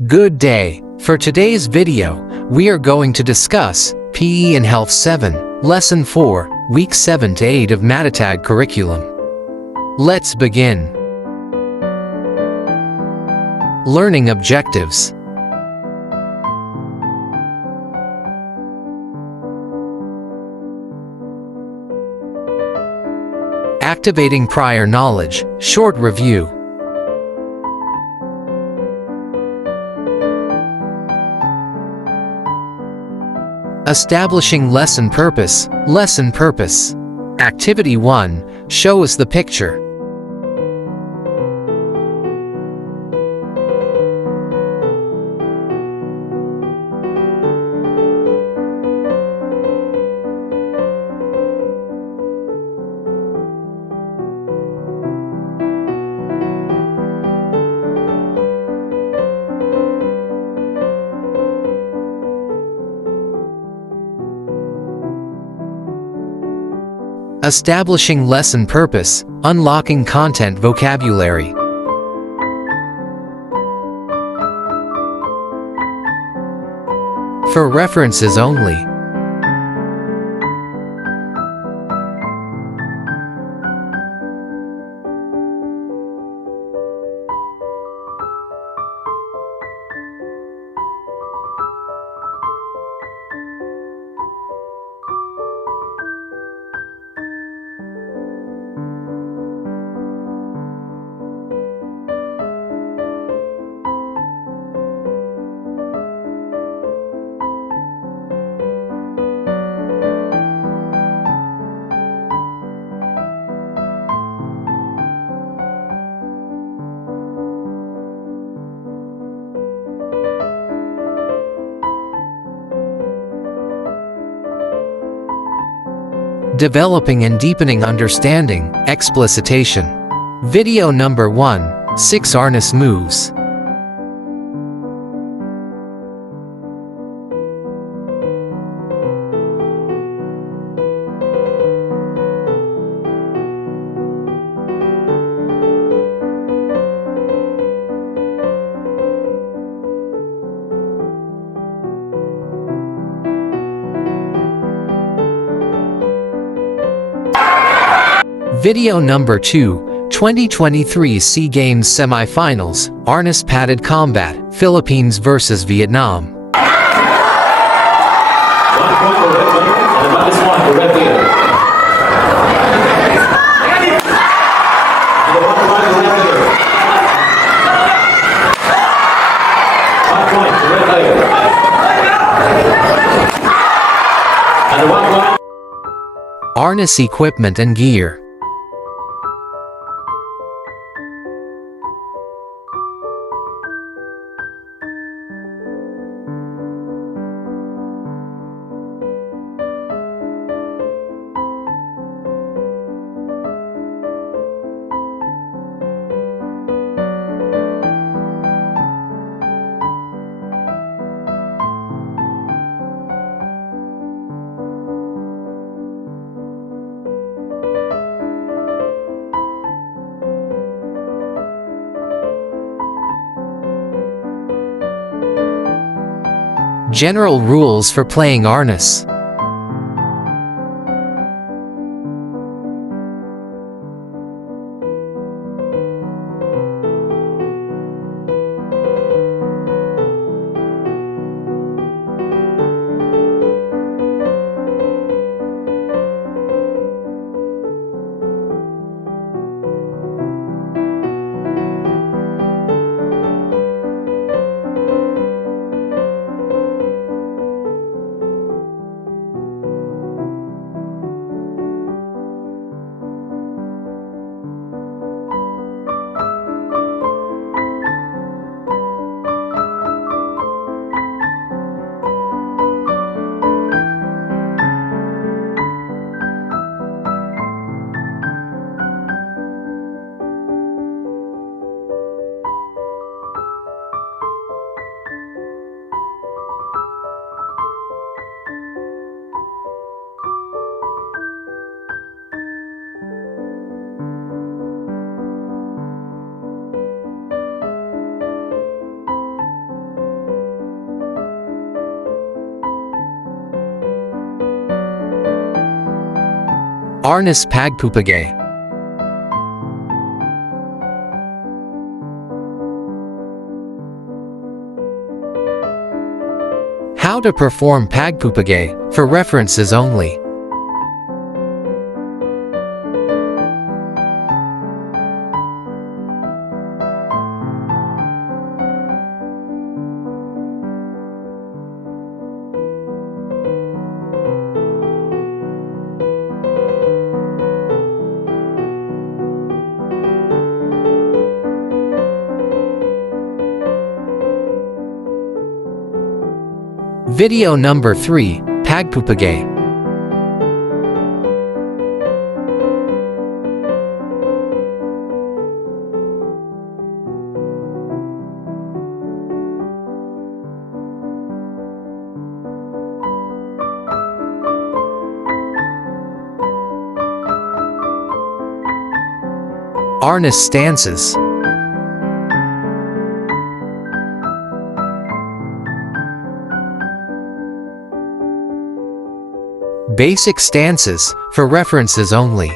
Good day. For today's video, we are going to discuss PE and Health 7, Lesson 4, Week 7 to 8 of Matatag curriculum. Let's begin. Learning objectives. Activating prior knowledge, short review. Establishing lesson purpose. Activity 1, show us the picture. Establishing lesson purpose, unlocking content vocabulary. For references only. Developing and deepening understanding, explicitation. Video number 1, 6 arnis moves. Video number 2, 2023 SEA Games Semifinals, Arnis Padded Combat, Philippines vs Vietnam. 1 point for red player and -1 for red player. And the 1 point for red player. 1 point for red player. And the 1 point. Arnis equipment and gear. General rules for playing arnis. Arnis pagpupagay. How to perform pagpupagay, for references only. Video number 3, pagpupagay. Arnis stances. Basic stances, for references only.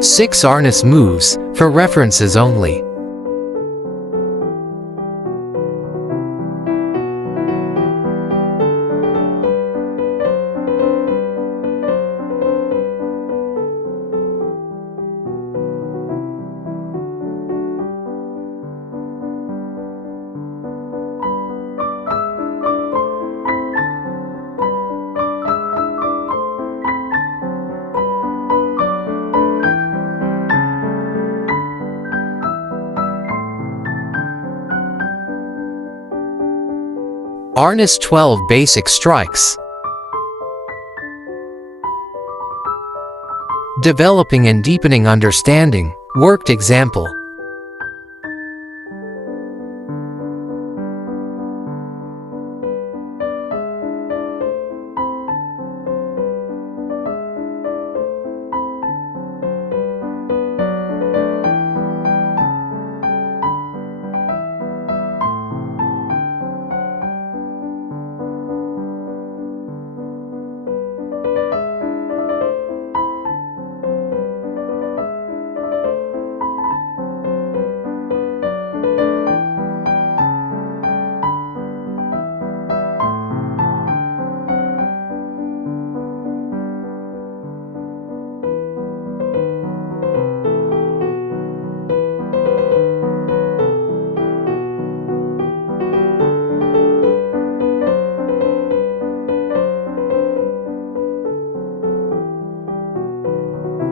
Six arnis moves, for references only. Arnis 12 basic strikes. Developing and deepening understanding, worked example.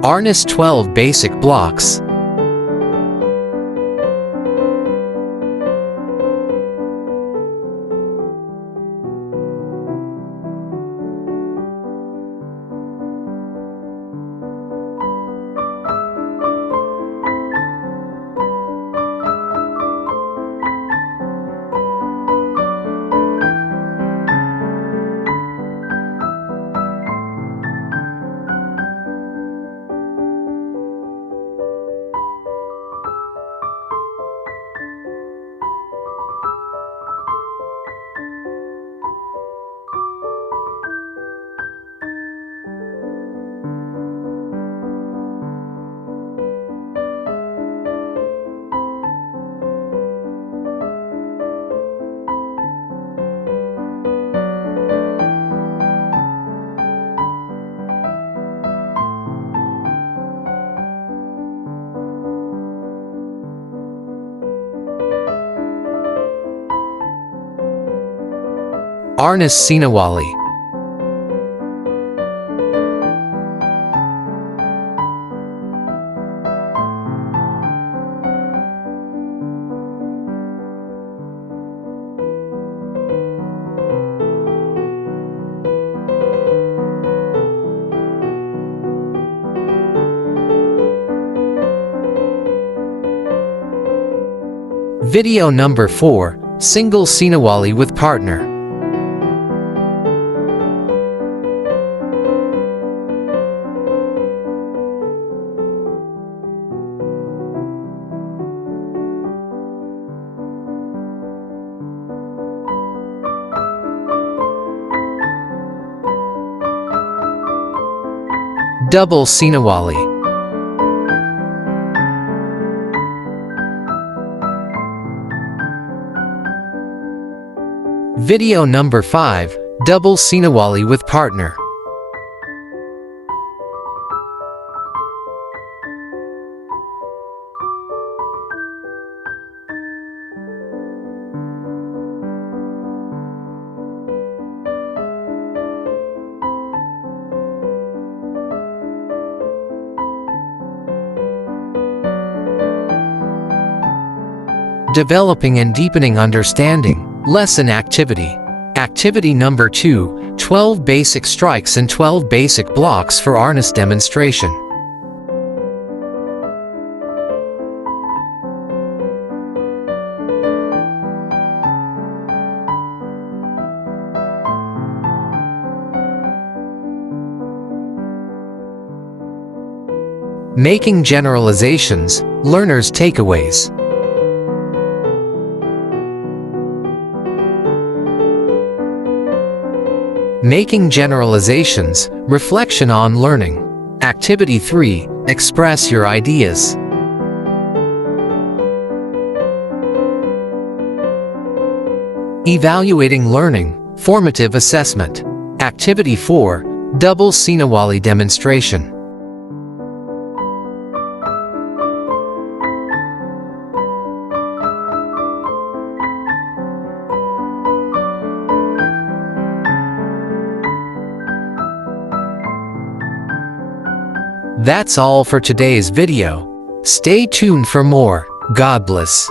Arnis 12 basic blocks. Arnis Sinawali. Video number 4, Single Sinawali with Partner. Double Sinawali. Video number 5, Double Sinawali with Partner. Developing and deepening understanding. Lesson activity. Activity number 2, 12 basic strikes and 12 basic blocks for arnis demonstration. Making generalizations, learners' takeaways. Making generalizations, reflection on learning. Activity 3, express your ideas. Evaluating learning, formative assessment. Activity 4, double Sinawali demonstration. That's all for today's video. Stay tuned for more. God bless.